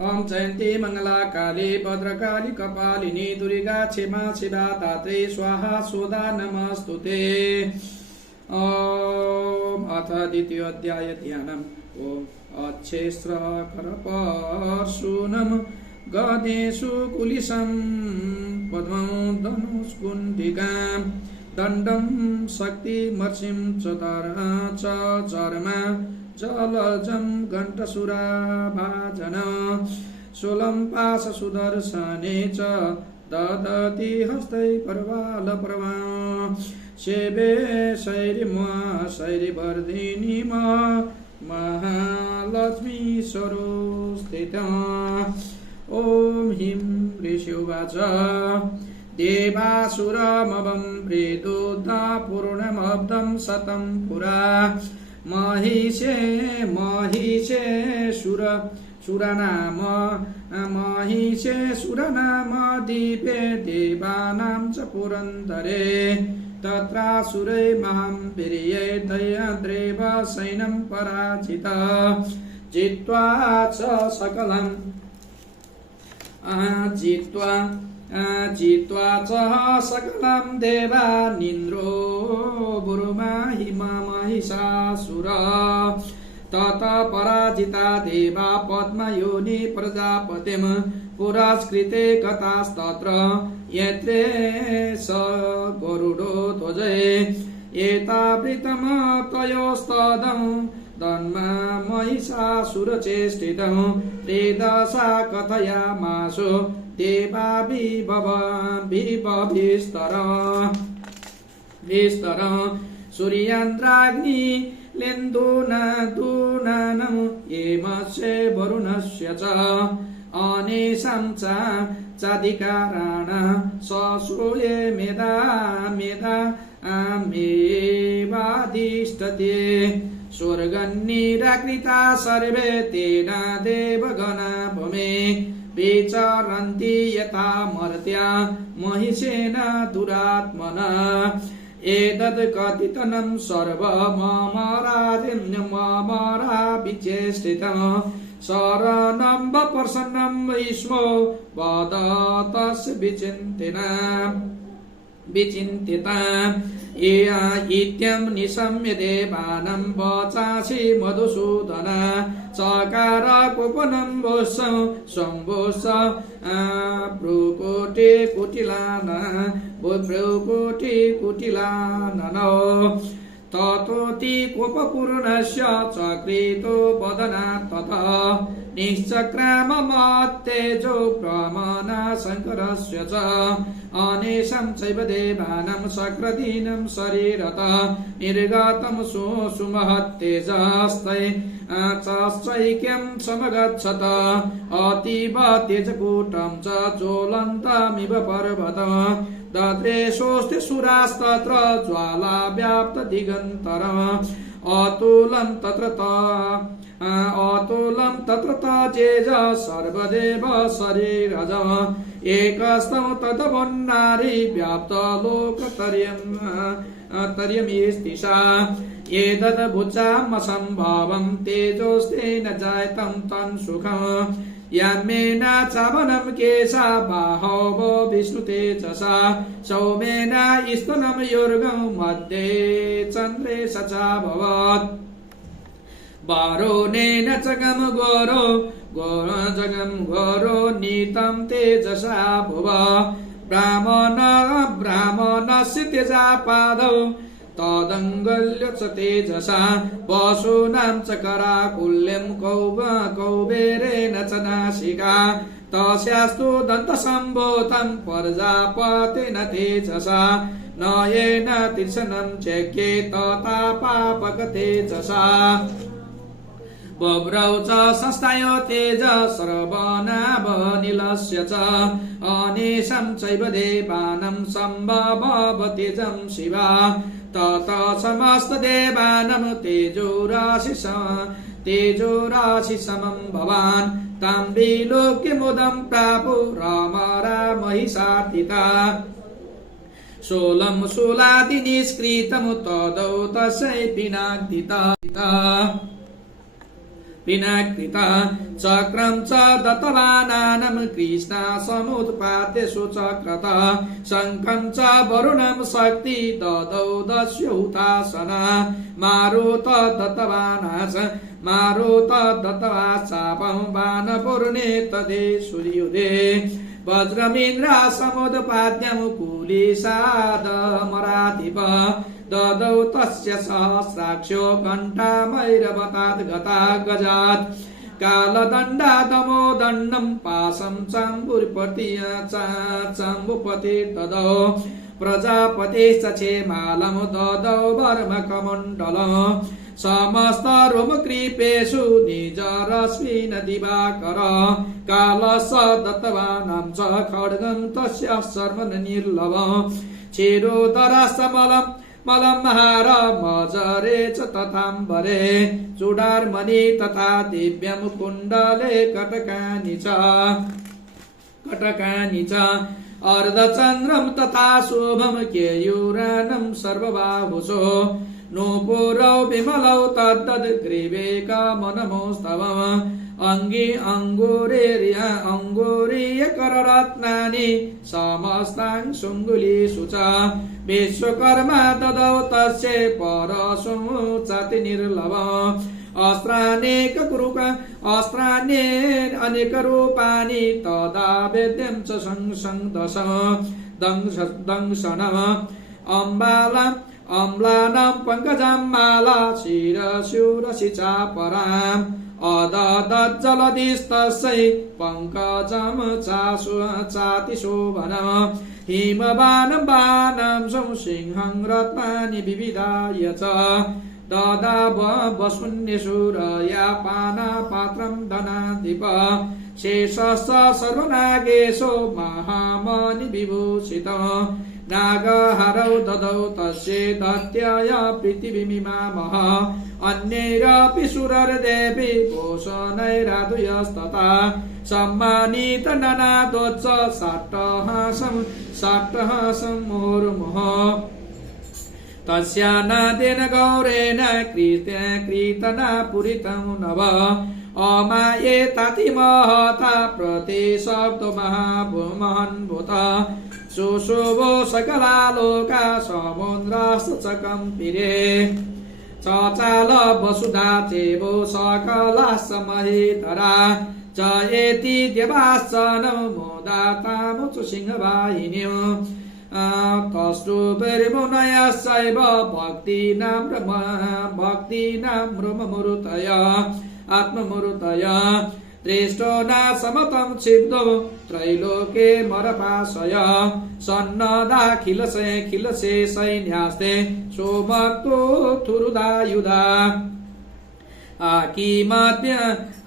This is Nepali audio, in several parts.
ओम जयन्ती मंगला काली भद्रकाली कपालिनी दुर्गा क्षमा शिवा दात्री स्वाहा स्वधा नमस्तुते। ओम अथ द्वितीय अध्याय ध्यानम्। ओम अच्छेस्र करपर्शूनम गदेषु कुलिशं पद्मं धनुष्कुण्डिकां दण्डं शक्तिमर्षिं च चर्मा जलजं घण्टसुराभाजन शूलं पाशसुदर्शने च ददति हस्तै परवालप्रभा सेवे शैरिवर्धिनी महालक्ष्मी स्वरूपस्थिता। ओम ह्रीं ऋषिवाच देवासुरमवं प्रेदोद्धा पूर्णमब्धं शतं पुरा महिषे सुरनाम दीपे देवानां च पुरन्दरे तत्रासुरै महां वीर्ये दयद्रेव सैनं पराजिता जित्वा च सकलं देवानिन्द्रो गुरुमा महिषासुर तत पराजिता देवा पद्मयोनि प्रजापतिं पुरस्कृते गतास्तत्र यत्रे स गरुडो ध्वजे एतावृतं तयोस्तदं दन्मा महिषासुरचेष्टितं ते दशा कथयामासु देवा विभविस्तर सूर्यान्द्राग्नि लेन्दूनादूनानं येमस्य वरुणस्य च अनेषां चाधिकाराण ससूये मेवाधिष्ठते स्वर्गन्निराकृता सर्वे तेन देवगणा भूमे विचरन्ति यथा मर्त्या महिषेन दुरात्मना एतद् कथितनं सर्वममराजन्यममरा विचेष्टितं शरणं प्रसन्नं विष्णो वदतस्य विचिन्तिता इत्यं निशम्य देवानं वचांसि मधुसूदन चकार कुपनं वोत्सं संवोत्स भ्रुकोटिकुटिलाननो ततोति कोपपूर्णस्य चक्रितो वदना ततः निश्चक्राममत्तेजो प्रमाणा शङ्करस्य च अनेषां चैव देवानां सकृदीनं शरीरतः निर्गतं सुमहत्तेजस्तै चैक्यं समगच्छत अतीव तेजकूटं च ज्वलन्तमिव पर्वतम् दद्रेशोऽस्ति सुरास्तत्र ज्वाला व्याप्त दिगन्तरम् अतुलं तत्र तेज सर्वदेव शरीरज एकस्तं तद्वन्नारी व्याप्त लोकतर्यमिस्तिषा एतद्भुजामसम्भवं तेजोस्तेन जायतं तं सुखम् यन्मेन चावनं केशा बाहवो विष्णुतेजसा सौमेन स्तनं योर्गं मध्ये चन्द्रे सचाभवत् वारुणेन जगं घोरो नीतं तेजसा भुव ब्राह्मणस्य तेजापादौ तदङ्गल्य च तेजसा वसूनां च कराकुल्यं कौबेरेण च नासिका तस्यास्तु दन्तसम्भूतं प्रजापतेन तेजसा न येन तीक्ष्णं चैक्ये तथा पापक तेजसा बभ्रौ च संस्थाय तेज सर्वनाभनीलस्य च अनेषां चैव देवानां सम्भव तेजं शिवा तत समस्त देवानां तेजोराशि समं भवान् तं विलोक्य मुदं प्रापु महिषार्थिता शूलं शूलादिनिष्कृतं तदौ तस्यै पिनाग्दिता पिनाकृत चक्रं च दत्तवानानं कृष्णा समुत्पाद्य सुचक्रत शङ्खं च वरुणं शक्ति ददौ दस्युतासन मारुत दत्तवा चापं बाणपूर्णे तदे सूर्योदे वज्रमिन्द्रा समुत्पाद्यं कुलिशादमराधिप ददौ तस्य सहस्राक्षो घण्टामैरवतात् गता गजात् कालदण्डादमोदण्डं पाशं चाम्बुपति ददौ प्रजापतिश्च क्षेमालं ददौ वर्मकमण्डलं समस्त रोमकृपेषु निजरश्मिन् दिवाकर कालस्य दत्तवानं च खड्गं तस्य शर्मन् निर्लभं क्षीरोदरसमलं मलमहार मजरे च तथाम्बरे चूडार्मणि तथा दिव्यं कुण्डले कटकानि च अर्धचन्द्रं तथा शोभं केयूरानं सर्वबाहुषो नूपुरौ विमलौ तद्ग्रीवेकमनमोस्तवम् अंगी अंगुरीयकररत्नानि समस्तांशुङ्गुलीषु च विश्वकर्मा ददौ तस्य परशुचाति निर्लभम् अस्त्राण्यनेकरूपाणि तदा वेद्यं च दंशनम् अम्लानां पङ्कजं माला शिरशूरसि चापराम् अददज्जलधिस्तस्यै पङ्कजं चातिशोभनम् हिमबाणं सिंहं रत्नानि विविधाय च ददा वसुन्यशूरया पानपात्रं धनाधिप शेषस्य सर्वनागेशो महामणि विभूषितम् नागहरौ ददौ तस्य दत्याय पृथिवीमिमामः अन्यैरपि सुरर्देवी भूषणैरादुयस्तथा सम्मानित ननादोच्च साट्टहासं मुहुर्मुहुः तस्या नादेन गौरेण कीर्तना पूरितं नव अमायेताति महता प्रतिशब्दो महाभूमहन्भूत सुशुभो सकलालोका समुद्रश्च कम्पिरे चचाल वसुधा चेवो सकलाश्च महेतरा जयेति देवाश्चन मोदातामुच सिंहवाहिनीम् तस्रुभिर्मुनयश्चैव भक्तीनां ब्रह्ममुरुतय आत्ममुरुतय दृष्टो न समतं छिब्दो त्रैलोके मरपाशय सन्नदाखिलशे सैन्यास्ते सोमक्तो थुरुदायुधा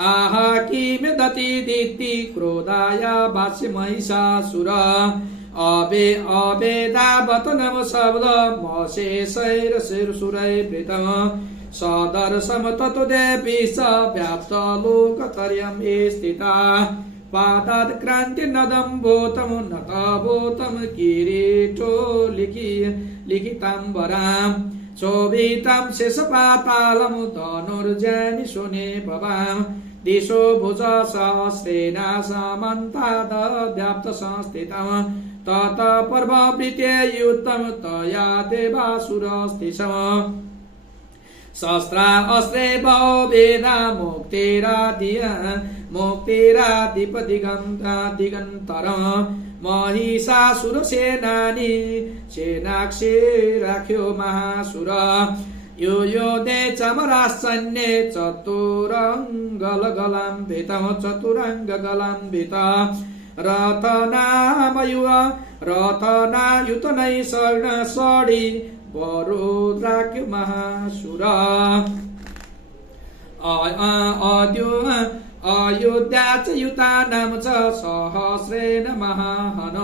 आहाकिम्य दतिदिति क्रोधाय भाष्य महिषासुर अवेदावतनं शब्द मशेषैरशिरसुरैवृतम् सदर्शम ततो देवी स व्याप्तलोकतर्यं ये स्थिता पादात्क्रान्ति नदं भूतं नतभूतं किरीटो लिखिताम्बराम् शोभितां शेषपातालं धनुर्जनि शूने भवाम् दिशो भुज सहस्रेण समन्ताद्व्याप्त संस्थितम् तत पर्ववृत्ते युद्धं तया देवासुरस्तिशम् शस्त्रा अस्त्रे बहुवेदा मुक्तिराधिपदिगन्तरम् महिषासुरसेनानि सेनाक्षी राख्यो महासुर योदे चमरासन्ये चतुरङ्गगलाम्बित रथनायुतनै स्वर्णसडी वरुद्राख्य महासुर अयोध्या च युतानां च सहस्रेण महाहन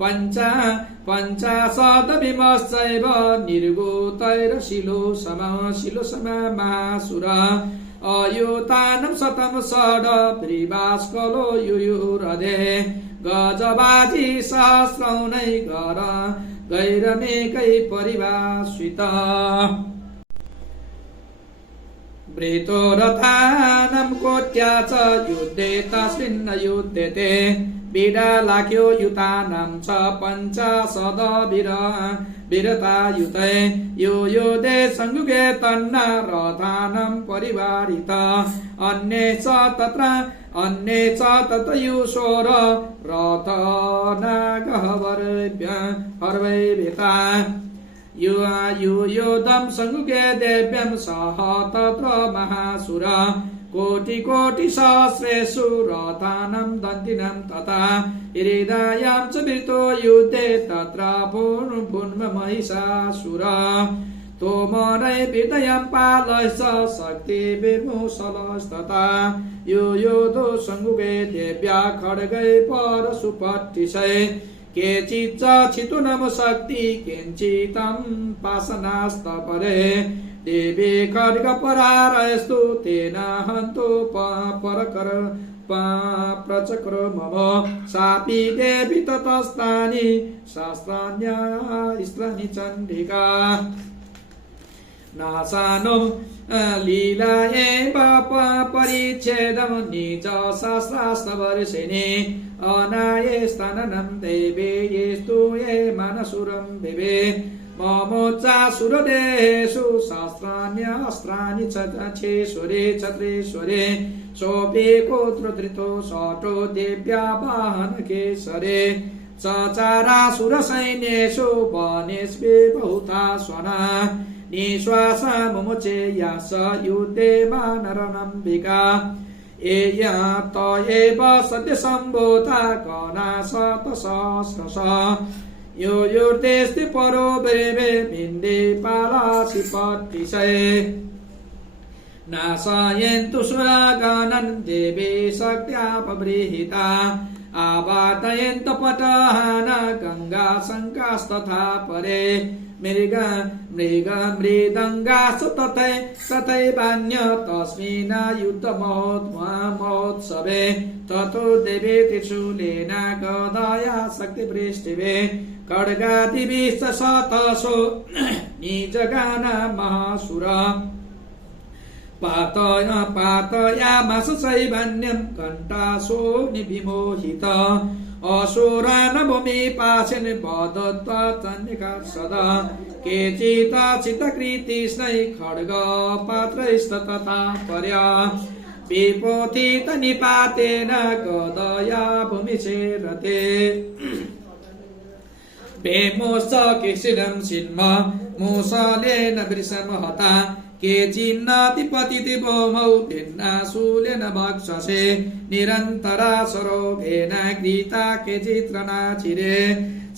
पञ्चाशदभिमश्चैव निर्गुतैरशिलोसमा महासुर अयुतानं शतं षड्भ्रीवास्कलो युयुरधे गजबाजी सहस्रौनै गैरमेकै परिभाषित प्रीतो रथानां कोट्या च युद्धे तस्मिन् न युध्यते पीडा लाख्यो युतानां च पञ्चाशदवीरता युते यो युधे संयुगे तन्ना रथानां परिवारित अन्ये च ततयुषोर रथनागहवर्वेता युयोधं संयुगे देव्यं सह तत्र महासुर कोटि सहस्रेषु रथानां दन्तिनां तथा हृदयां च वृतो युद्धे तत्र महिषासुर तोमरै हृदयं पालश्च शक्ति विमुसलस्तथा युयोधो संयुगे देव्या खड्गै परशुपट्टिशै केचिच्च छितुनम शक्ति किञ्चितं पाशनास्तपरे देवी खड्ग परारयस्तु तेन हन्तु प्रचक्र मम सापि देवी ततस्तानि शास्त्रान्यास्त्राणि चण्डिका नासानो लीलाये परिच्छेदं निज शास्त्रास्तवर्षिणे अनाये स्तननं देवे ये स्तूये मनसुरं विवे ममोच्चासुरदेहेषु शास्त्राण्यस्त्राणि चेश्वरे चत्रेश्वरे सोऽपि कोत्रधृतो षटो देव्या वाहनकेशरे चचारासुरसैन्येषु वनेष्वे बहुधा स्वना निश्वासा मुमुचे यास युद्धे वानरनम्बिका एया त एव सद्य सम्भूता कनाशतसहस्रश यो युर्देस्ति परो ब्रेवे भिन्दे पालासि पट्टिशै नाशयन्तु सुरागणन् देवी शक्त्यापबृहिता आवादयन्त पटहान गङ्गा शङ्कास्तथा परे मृदङ्गासु तथैवान्य तस्मिन् युद्धमहोत्सवे ततो देवे त्रिशूलेन गदया शक्तिवृष्टिवे खड्गादिभिश्च शतशो निजगान महासुर पातयामास चैवन्यं कण्ठासो निविमोहित असुरान् भूमिपाशेन वदत्वा चण्डिका सदा केचित् चित्तकृतिस्नै खड्गपात्रैस्तथा पर्या विपोथित निपातेन गदया भूमिशेरते प्रेमोश्च केशिनं सिंह मूसलेन वृषं हता केचिन्नतिपतिति भौमौ भिन्नाशूलेन भक्षसे निरन्तरा सरोभेन गृहीता केचित्रनाचिरे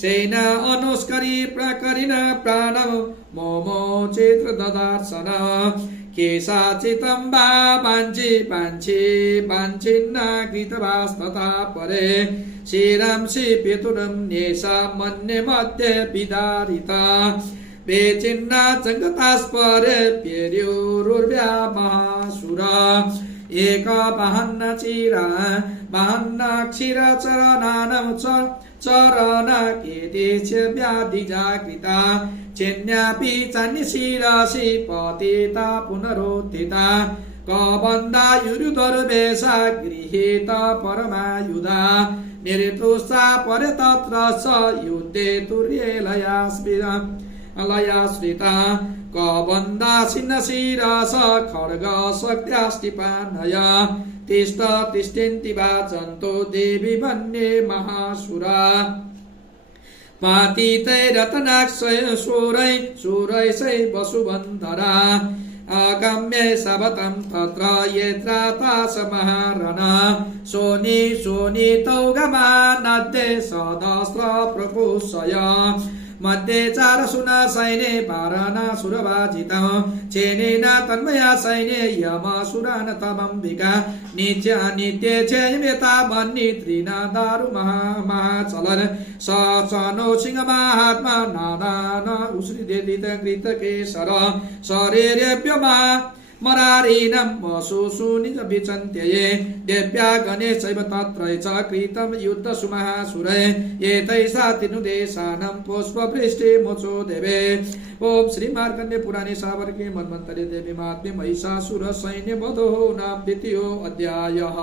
चैन अनुष्करी प्रकरिण प्राणौ मोमो चित्र ददार्शन केशाचितं वा वाञ्छिन्न कृतवास्तथा परे शिरंसि पितुरं नेषा मन्ये मध्ये विदारिता बेचिन्ना चङ्गतास्परे पेर्योरुर्व्या महासुरा एक वाहन्नक्षीरचरणानं चरण केदेश्य व्याधिजागृता चेन्यापि चान्यशिरसि पतिता पुनरोत्थिता कबन्धायुरुदर्वेशा गृहीत परमायुधा निरतुषा परे तत्र स युद्धे तुर्येलयाश्रिता कबन्धासिन्न शिरस खड्ग शक्त्यास्तिपानय तिष्ठन्ति वाचन्तो देवी मन्ये महासुरा पातितैरतनाक्षय शूरैशै वसुबन्धरा अगम्ये शबतं तत्र यत्रातास महारण शोणितौ गमानद्ये सदस्र प्रपुषय मध्ये चारसुन सैन्ये वारणासुरवाजित चेनेन तन्मया सैन्ये यमासुरान् तमम्बिका नित्ये चेयमेता मन्नित्रिण दारु महाचलन स नो सिंह महात्मा नाना उश्रिदेदित कृतकेशर शरीरेभ्य मरारीणं वसुषु निज विचन्त्यये देव्या गणेशैव तत्रै च कृतं युद्धसुमहासुरै एतैषातिनुदेशानं पुष्पवृष्टिमुचो देवे। ओम श्री मार्कण्डेय पुराणे सावर्गे मन्वन्तरे देवी महात्म्ये महिषासुर सैन्यवधो नाम द्वितीयो अध्यायः।